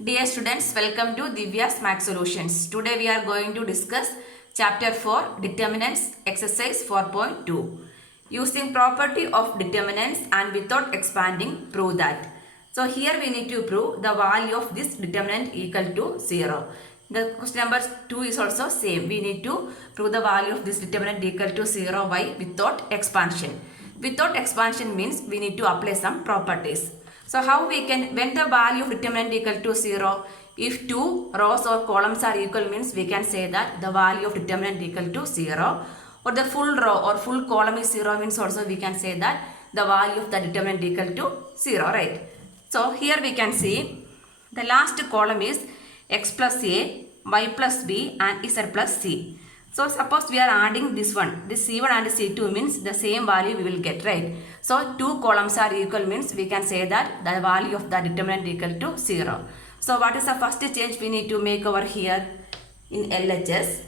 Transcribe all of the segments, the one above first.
Dear students, welcome to Divya's Math Solutions. Today we are going to discuss Chapter 4 Determinants Exercise 4.2. Using property of determinants and without expanding, prove that. So here we need to prove the value of this determinant equal to 0. The question number 2 is also same. We need to prove the value of this determinant equal to 0 by without expansion. Without expansion means we need to apply some properties. So how we can, when the value of determinant equal to 0, if two rows or columns are equal means we can say that the value of determinant equal to 0, or the full row or full column is 0 means also we can say that the value of the determinant equal to 0, right? So here we can see the last column is x plus a, y plus b and z plus c. So suppose we are adding this one, this C1 and C2 means the same value we will get, right? So two columns are equal means we can say that the value of the determinant equal to 0. So what is the first change we need to make over here in LHS?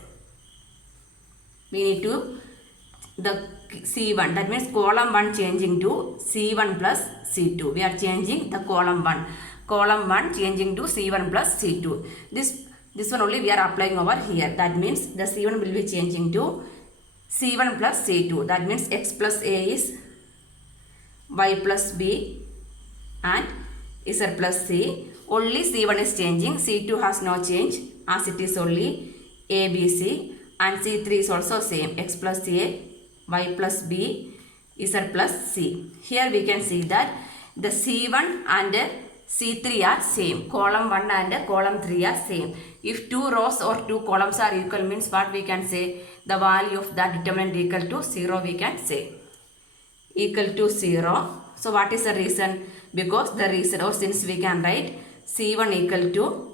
We need to, the C1, that means column 1 changing to C1 plus C2. We are changing the column 1. Column 1 changing to C1 plus C2. This one only we are applying over here. That means the C1 will be changing to C1 plus C2. That means x plus a is y plus b and z plus c. Only C1 is changing. C2 has no change as it is only a, b, c. And C3 is also same. X plus a, y plus b, z plus c. Here we can see that the C1 and C3 are same. Column 1 and column 3 are same. If two rows or two columns are equal means what we can say? The value of that determinant equal to 0 we can say. Equal to 0. So what is the reason? Because the reason, or since we can write C1 equal to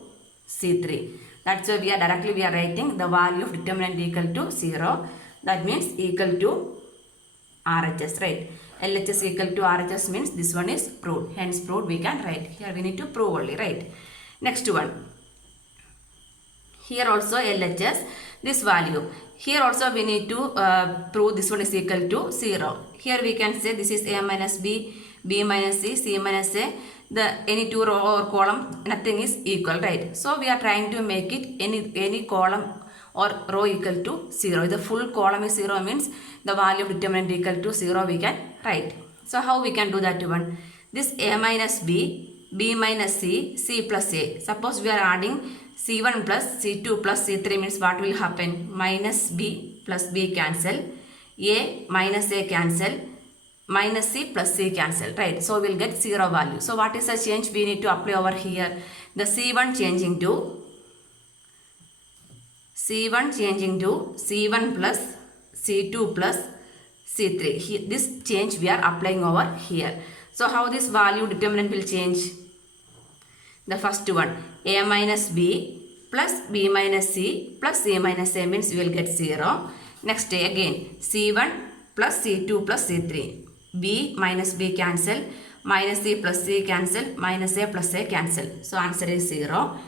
C3. That's why we are writing the value of determinant equal to 0. That means equal to RHS, right? LHS equal to RHS means this one is proved. Hence proved we can write. Here we need to prove only, right? Next one. Here also LHS, this value. Here also we need to prove this one is equal to 0. Here we can say this is a minus b, b minus c minus a. Any two row or column, nothing is equal, right? So we are trying to make it any column or row equal to 0. If the full column is 0 means the value of determinant equal to 0 we can write. So how we can do that one? This a minus b, b minus c, c plus a. Suppose we are adding C1 plus C2 plus C3 means what will happen? Minus b plus b cancel, a minus a cancel, minus c plus c cancel, right? So we will get 0 value. So what is the change we need to apply over here? The C1 changing to C1 plus C2 plus C3. This change we are applying over here. So how this value determinant will change? The first one, a minus b plus b minus c plus c minus a means we will get 0. Next again, C1 plus C2 plus C3. B minus b cancel, minus c plus c cancel, minus a plus a cancel. So answer is 0.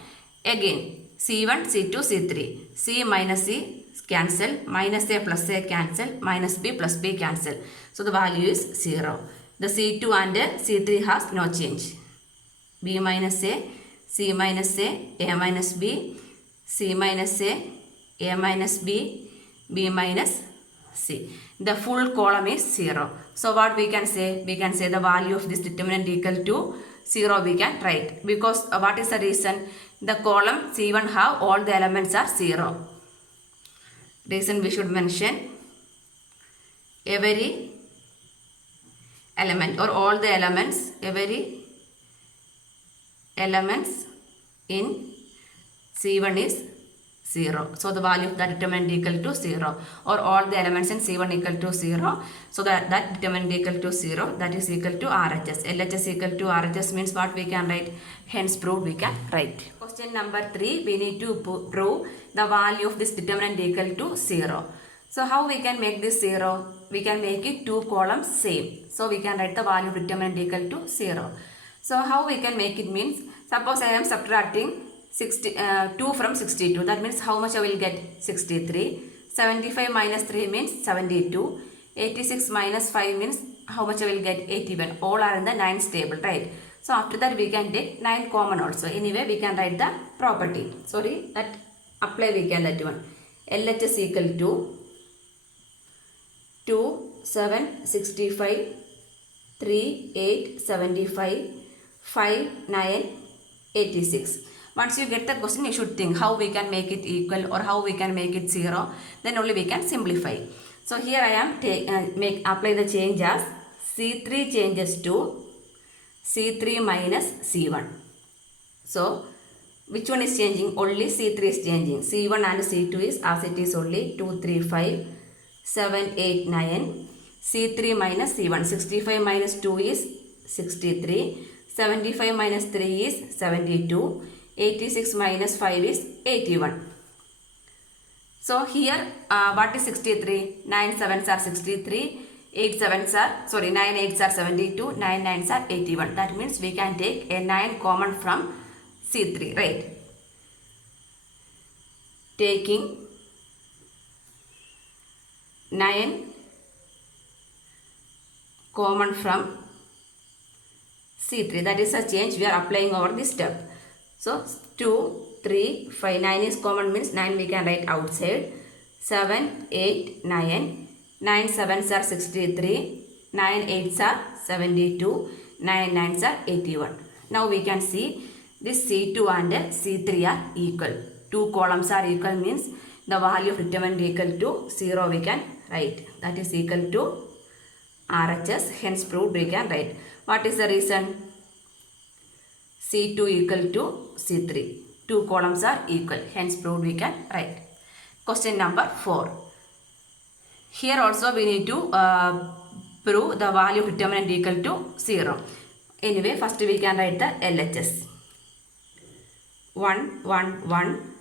Again, C1, C2, C3. C minus c cancel, minus a plus a cancel, minus b plus b cancel. So the value is 0. The C2 and C3 has no change. B minus a, c minus a minus b, c minus a minus b, b minus c. The full column is 0. So what we can say? We can say the value of this determinant equal to 0 we can write. Because what is the reason? The column C1 have all the elements are 0. Reason we should mention every element or all the elements, every elements in C1 is 0. So the value of that determinant equal to 0, or all the elements in C1 equal to 0. So that determinant equal to 0, that is equal to RHS. LHS equal to RHS means what we can write? Hence proved we can write. Question number 3, we need to prove the value of this determinant equal to 0. So how we can make this 0? We can make it two columns same. So we can write the value of determinant equal to 0. So how we can make it means, suppose I am subtracting 2 from 62. That means how much I will get? 63. 75 minus 3 means 72. 86 minus 5 means how much I will get? 81. All are in the 9th table, right? So after that we can take 9 common also. Anyway, we can write the property. Sorry, that apply we can that one. LHS equal to 2, 7, 65, 3, 8, 75, 5, 9, 86. Once you get the question, you should think how we can make it equal or how we can make it 0. Then only we can simplify. So here I am apply the change as C3 changes to C3 minus C1. So which one is changing? Only C3 is changing. C1 and C2 is as it is only 2, 3, 5, 7, 8, 9. C3 minus C1. 65 minus 2 is 63. 75 minus 3 is 72. 86 minus 5 is 81. So here what is 63? 9 7s are 63. 9 8s are 72. 9 9s are 81. That means we can take a 9 common from C3, right? Taking 9 common from C3. That is a change we are applying over this step. So 2, 3, 5, 9 is common means 9 we can write outside. 7, 8, 9. 9 7s are 63. 9 8s are 72. 9 9s are 81. Now we can see this C2 and C3 are equal. 2 columns are equal means the value of determinant equal to 0 we can write. That is equal to RHS. Hence proved we can write. What is the reason? C2 equal to C3. 2 columns are equal. Hence proved we can write. Question number 4. Here also we need to prove the value of determinant equal to 0. Anyway, first we can write the LHS. 1, 1, 1.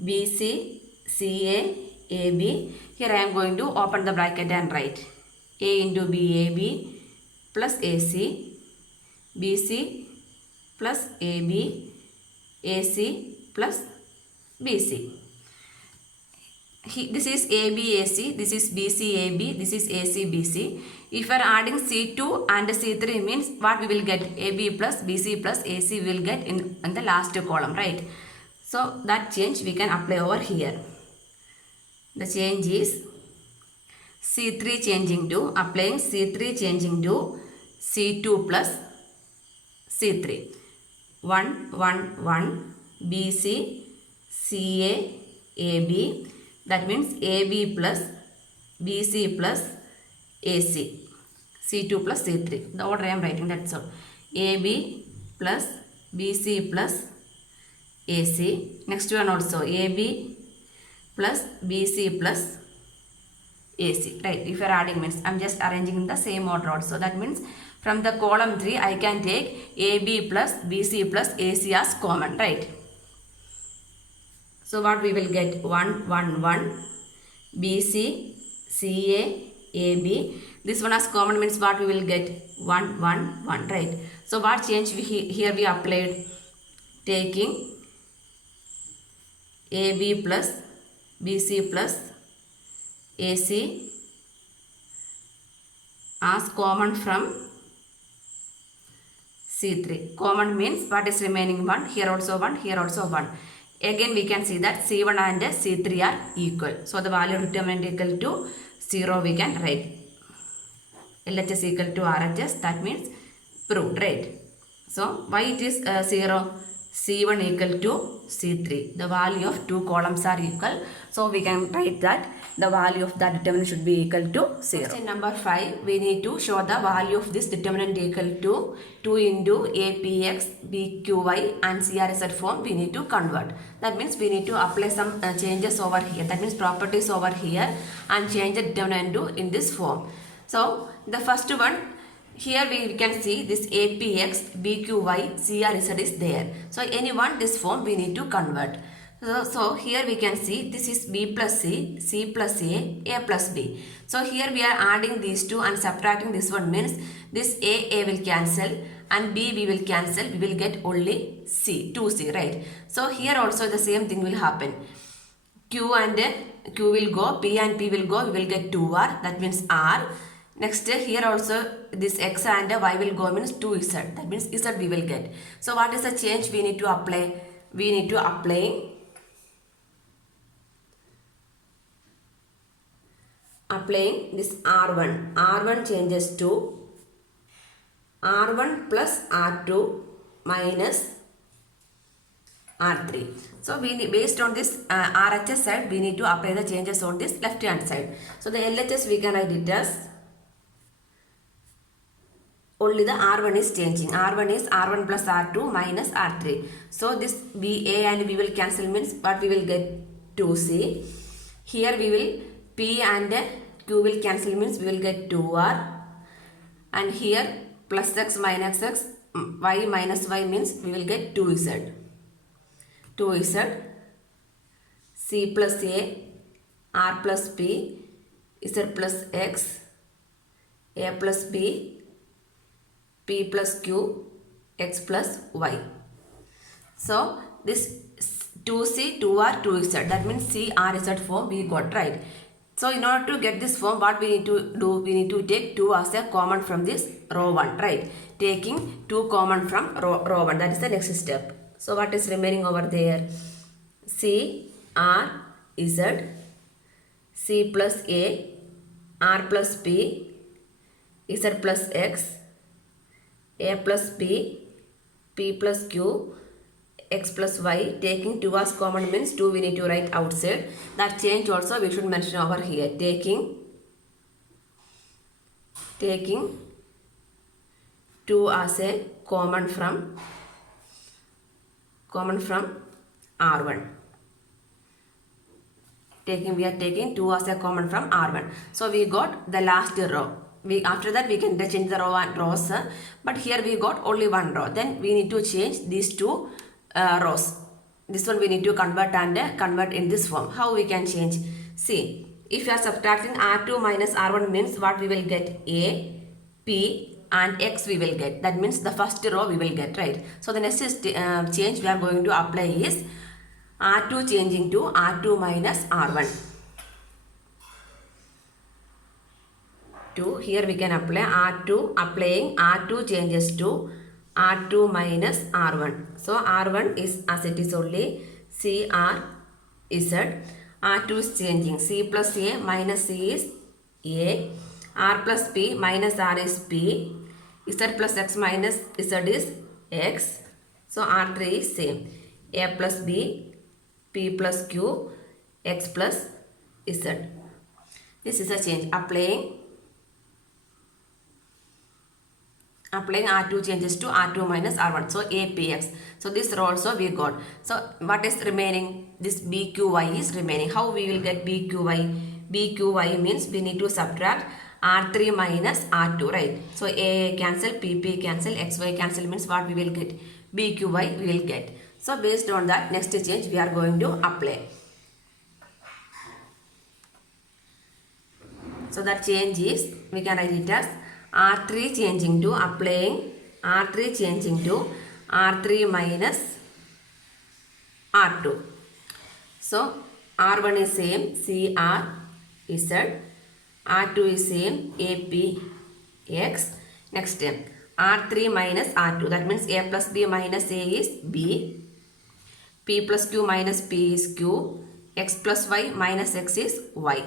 BC, CA, AB. Here I am going to open the bracket and write A into BAB plus AC, BC plus AB, AC plus BC. This is ABAC, this is BCAB, this is ACBC. If we are adding C2 and C3 means what we will get? AB plus BC plus AC we will get in the last column, right? So that change we can apply over here. The change is C3 changing to, applying C3 changing to C2 plus C3. 1, 1, 1, BC, CA, AB. That means AB plus BC plus AC. C2 plus C3. The order I am writing, that's all. AB plus BC plus AC. Next one also AB plus BC plus AC. Right. If you are adding means I am just arranging in the same order also. That means from the column 3 I can take AB plus BC plus AC as common. Right. So what we will get? 1, 1, 1. BC, CA, AB. This one as common means what we will get? 1, 1, 1. Right. So what change here we applied? Taking AB plus BC plus AC as common from C3. Common means what is remaining? 1. Here also 1. Here also 1. Again we can see that C1 and C3 are equal. So the value of determinant equal to 0 we can write. LHS equal to RHS. That means proved, right? So why it is 0? C1 equal to C3. The value of 2 columns are equal. So we can write that the value of that determinant should be equal to 0. Question number 5. We need to show the value of this determinant equal to 2 into APX, BQY and CRZ form we need to convert. That means we need to apply some changes over here. That means properties over here and change the determinant to in this form. So the first one, here we can see this APX, BQY, CRZ is there. So anyone this form we need to convert. So here we can see this is B plus C, C plus A plus B. So here we are adding these two and subtracting this one means this A will cancel and B will cancel. We will get only C, 2C, right? So here also the same thing will happen. Q and Q will go, P and P will go, we will get 2R, that means R. Next here also this x and y will go means 2z. That means z we will get. So what is the change we need to apply? We need to applying this r1. R1 changes to r1 plus r2 minus r3. So we need, based on this RHS side, we need to apply the changes on this left hand side. So the LHS we can write it as only the r1 is changing. R1 is r1 plus r2 minus r3. So this a and b will cancel means what we will get 2c. Here we will p and q will cancel means we will get 2r. And here plus x minus x, y minus y means we will get 2z. 2z, c plus a, r plus p, z plus x, a plus b, p plus q, x plus y. So this 2c, 2r, 2z, that means c, r, z form we got, right? So in order to get this form, what we need to do, we need to take 2 as a common from this row 1, right? Taking 2 common from row 1, that is the next step. So what is remaining over there? C, R, Z, C plus A, R plus P, Z plus X, A plus B, P plus Q, X plus Y. Taking 2 as common means 2 we need to write outside. That change also we should mention over here. Taking 2 as a common from R1. We are taking 2 as a common from R1. So we got the last row. After that we can change the rows, but here we got only 1 row. Then we need to change these 2 rows. This one we need to convert and convert in this form. How we can change? See, if you are subtracting R2 minus R1 means what we will get? A, P and X we will get. That means the first row we will get, right? So the next change we are going to apply is R2 changing to R2 minus R1. Here we can apply R2, applying R2 changes to R2 minus R1. So R1 is as it is only C, R, Z. R2 is changing. C plus A minus C is A. R plus P minus R is P. Z plus X minus Z is X. So R3 is same. A plus B, P plus Q, X plus Z. This is a change. Applying R2 changes to R2 minus R1. So APX. So this row also we got. So what is remaining? This BQY is remaining. How we will get BQY? BQY means we need to subtract R3 minus R2, right? So AA cancel, PP cancel, XY cancel means what we will get? BQY we will get. So based on that, next change we are going to apply. So that change is, we can write it as R3 changing to, applying R3 changing to R3 minus R2. So R1 is same, CR, Z. R2 is same, AP, X. Next step, R3 minus R2. That means A plus B minus A is B. P plus Q minus P is Q. X plus Y minus X is Y.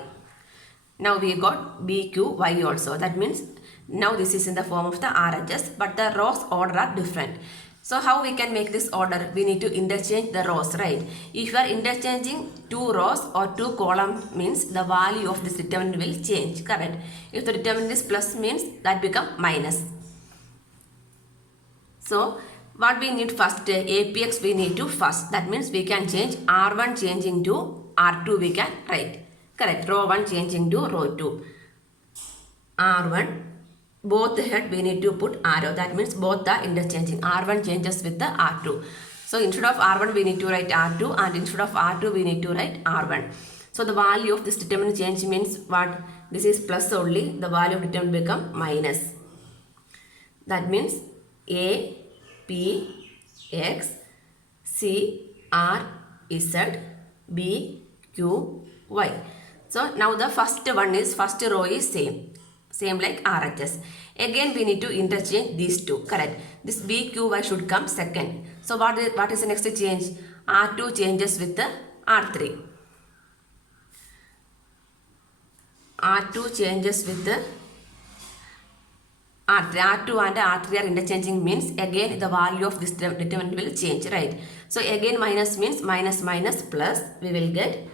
Now we got BQY also. That means now this is in the form of the RHS, but the rows order are different. So how we can make this order? We need to interchange the rows, right? If you are interchanging 2 rows or 2 columns means the value of this determinant will change, correct? If the determinant is plus means that become minus. So what we need first? APX we need to first. That means we can change R1 changing to R2 we can write. Correct. Row 1 changing to row 2. R1. Both the head we need to put arrow. That means both are interchanging. R1 changes with the R2. So instead of R1 we need to write R2, and instead of R2 we need to write R1. So the value of this determinant change means what? This is plus only. The value of determinant become minus. That means A, P, X, C, R, Z, B, Q, Y. So now the first row is same. Same like RHS. Again we need to interchange these two, correct. This BQY should come second. So what is the next change? R2 changes with the R3. R2 changes with the R3. R2 and R3 are interchanging means again the value of this determinant will change, right? So again minus means minus minus plus, we will get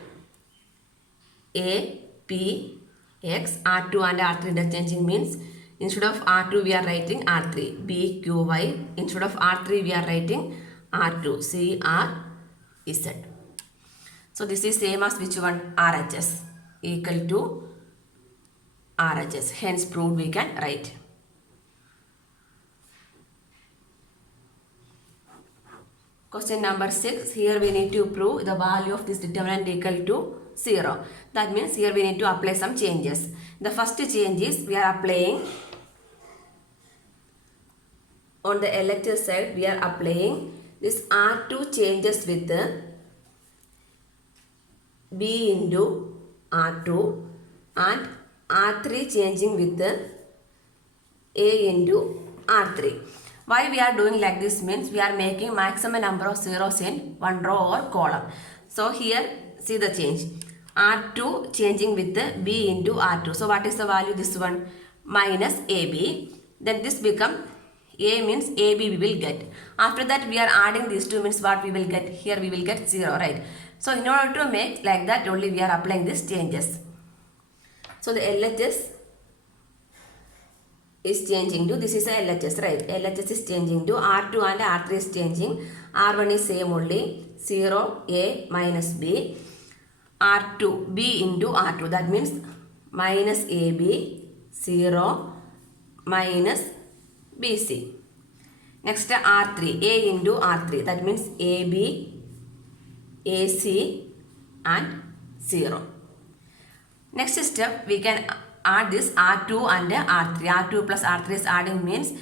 A, P, X. R2 and R3 interchanging means instead of R2 we are writing R3. B, Q, Y. Instead of R3 we are writing R2. C, R, Z. So this is same as which one? RHS equal to RHS. Hence proved we can write. Question number 6. Here we need to prove the value of this determinant equal to 0. That means here we need to apply some changes. The first change is we are applying on the LHS side, we are applying this R2 changes with the B into R2 and R3 changing with the A into R3. Why we are doing like this means we are making maximum number of zeros in one row or column. So here see the change. R2 changing with the B into R2. So what is the value? This one minus AB. Then this become A means AB we will get. After that we are adding these two means what we will get? Here we will get 0, right? So in order to make like that only we are applying these changes. So the LHS is changing to, this is a LHS, right? LHS is changing to R2 and R3 is changing. R1 is same only 0 A minus B. R2 B into R2, that means minus AB 0 minus BC. Next R3 A into R3, that means AB AC and 0. Next step we can add this R2 and R3. R2 plus R3 is adding means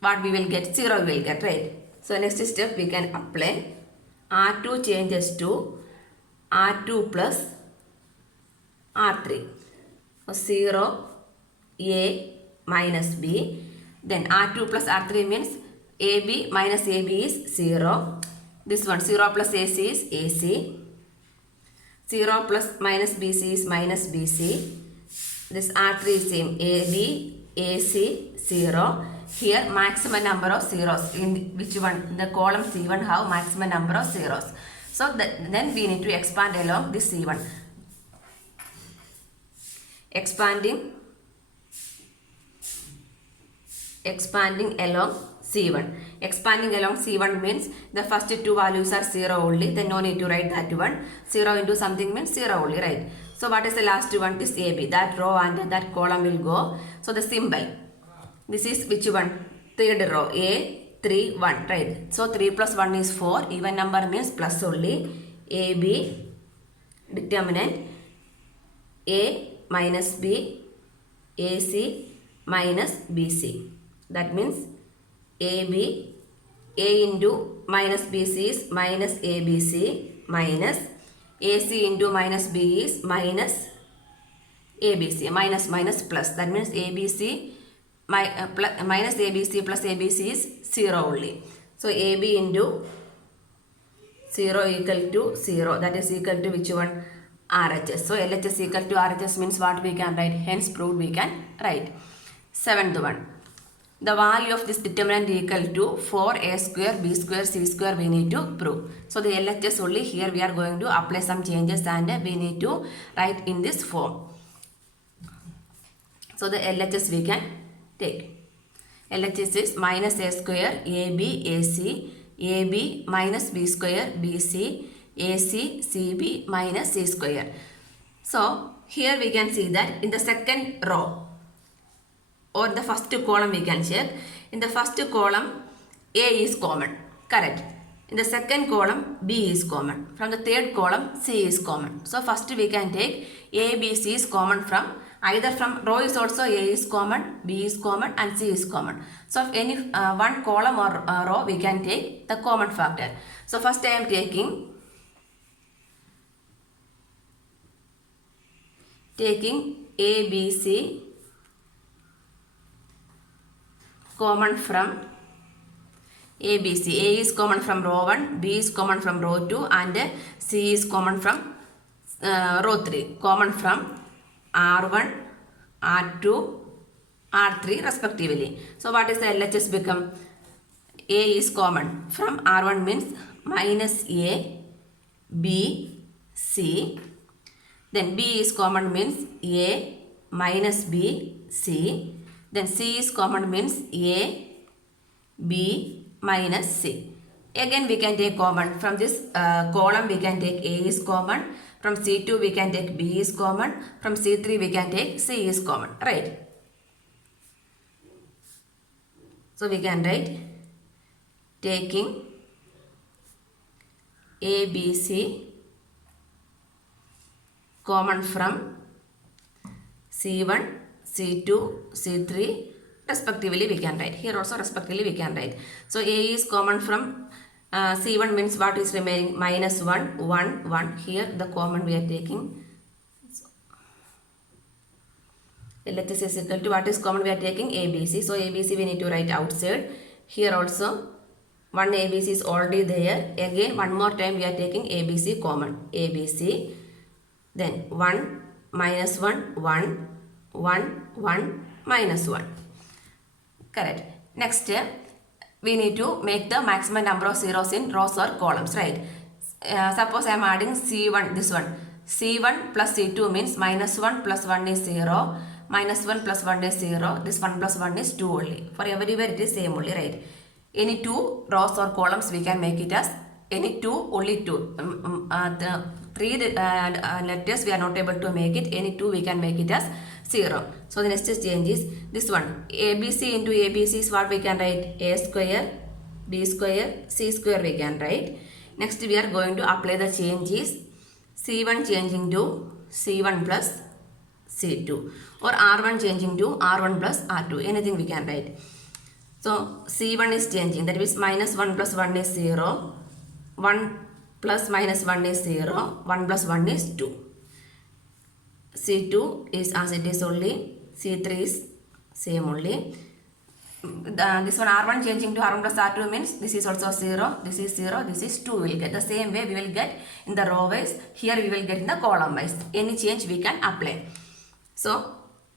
what we will get? 0 we will get, right? So next step we can apply R2 changes to R2 plus R3. So 0 A minus B. Then R2 plus R3 means AB minus AB is 0. This one 0 plus AC is AC. 0 plus minus BC is minus BC. This R3 is same. AB, AC, 0. Here maximum number of zeros. In which one? In the column C1 have maximum number of zeros. So then we need to expand along this C1. Expanding along C1. Expanding along C1 means the first two values are 0 only. Then no need to write that one. 0 into something means 0 only, right? So what is the last one? This AB. That row and that column will go. So the symbol. This is which one? Third row. A, 3, 1, right? So 3 plus 1 is 4. Even number means plus only. AB determinant A minus B, AC minus BC. That means AB, A into minus BC is minus ABC minus AC into minus B is minus ABC. Minus minus plus. That means ABC minus ABC plus ABC is 0 only. So AB into 0 equal to 0. That is equal to which one? RHS. So LHS equal to RHS means what we can write? Hence proved we can write. Seventh one. The value of this determinant equal to 4a square, b square, c square we need to prove. So the LHS only here we are going to apply some changes and we need to write in this form. So the LHS we can take. LHS is minus a square ab ac, ab minus b square bc, ac cb minus c square. So here we can see that in the second row or the first column we can check. In the first column A is common, correct. In the second column B is common. From the third column C is common. So first we can take A, B, C is common from either from row is also A is common, B is common and C is common. So if any one column or row we can take the common factor. So first I am taking A, B, C common from ABC. A is common from row 1, B is common from row 2 and C is common from row 3. Common from R1, R2, R3 respectively. So what is the LHS become? A is common from R1 means minus A, B, C. Then B is common means A minus B, C. Then C is common means A, B minus C. Again we can take common. From this column we can take A is common. From C2 we can take B is common. From C3 we can take C is common. Right. So we can write taking A, B, C common from C1, C2, C3 respectively we can write. Here also respectively we can write. So A is common from C1 means what is remaining? Minus 1, 1, 1. Here the common we are taking. LHS is equal to what is common we are taking? ABC. So ABC we need to write outside. Here also one ABC is already there. Again one more time we are taking ABC common. ABC. Then 1 minus 1, 1, 1, 1, minus 1. Correct. Next, we need to make the maximum number of zeros in rows or columns, right? Suppose I am adding C1, this one. C1 plus C2 means minus 1 plus 1 is 0. Minus 1 plus 1 is 0. This 1 plus 1 is 2 only. For everywhere it is same only, right? Any two rows or columns we can make it as any two, only two. The three letters we are not able to make it. Any two we can make it as 0. So the next change is this one. ABC into ABC is what we can write? A square, B square, C square we can write. Next we are going to apply the changes. C1 changing to C1 plus C2 or R1 changing to R1 plus R2. Anything we can write. So C1 is changing. That means minus 1 plus 1 is 0. 1 plus minus 1 is 0. 1 plus 1 is 2. C2 is as it is only. C3 is same only. This one R1 changing to R1 plus R2 means this is also 0. This is 0. This is 2 will get. The same way we will get in the row wise. Here we will get in the column wise. Any change we can apply. So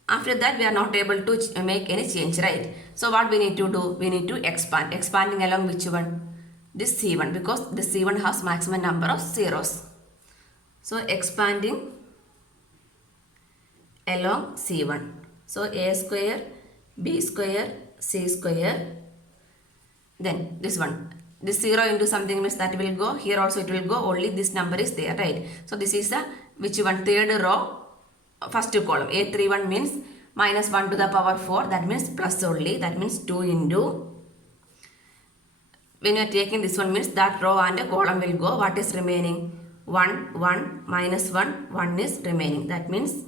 after that we are not able to make any change, right? So what we need to do? We need to expand. Expanding along which one? This C1, because this C1 has maximum number of zeros. So expanding along C1. So A square, B square, C square. Then this one. This 0 into something means that will go. Here also it will go. Only this number is there, right? So this is the which one? Third row. First column. A31 means minus 1 to the power 4. That means plus only. That means 2 into. When you are taking this one means that row and a column will go. What is remaining? 1, 1, minus 1, 1 is remaining. That means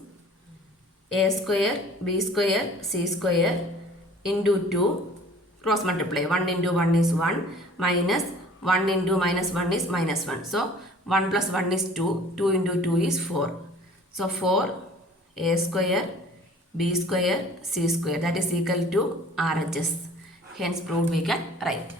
A square, B square, C square into 2. Cross multiply. 1 into 1 is 1. Minus 1 into minus 1 is minus 1. So 1 plus 1 is 2. 2 into 2 is 4. So 4 A square, B square, C square. That is equal to RHS. Hence proved we can write.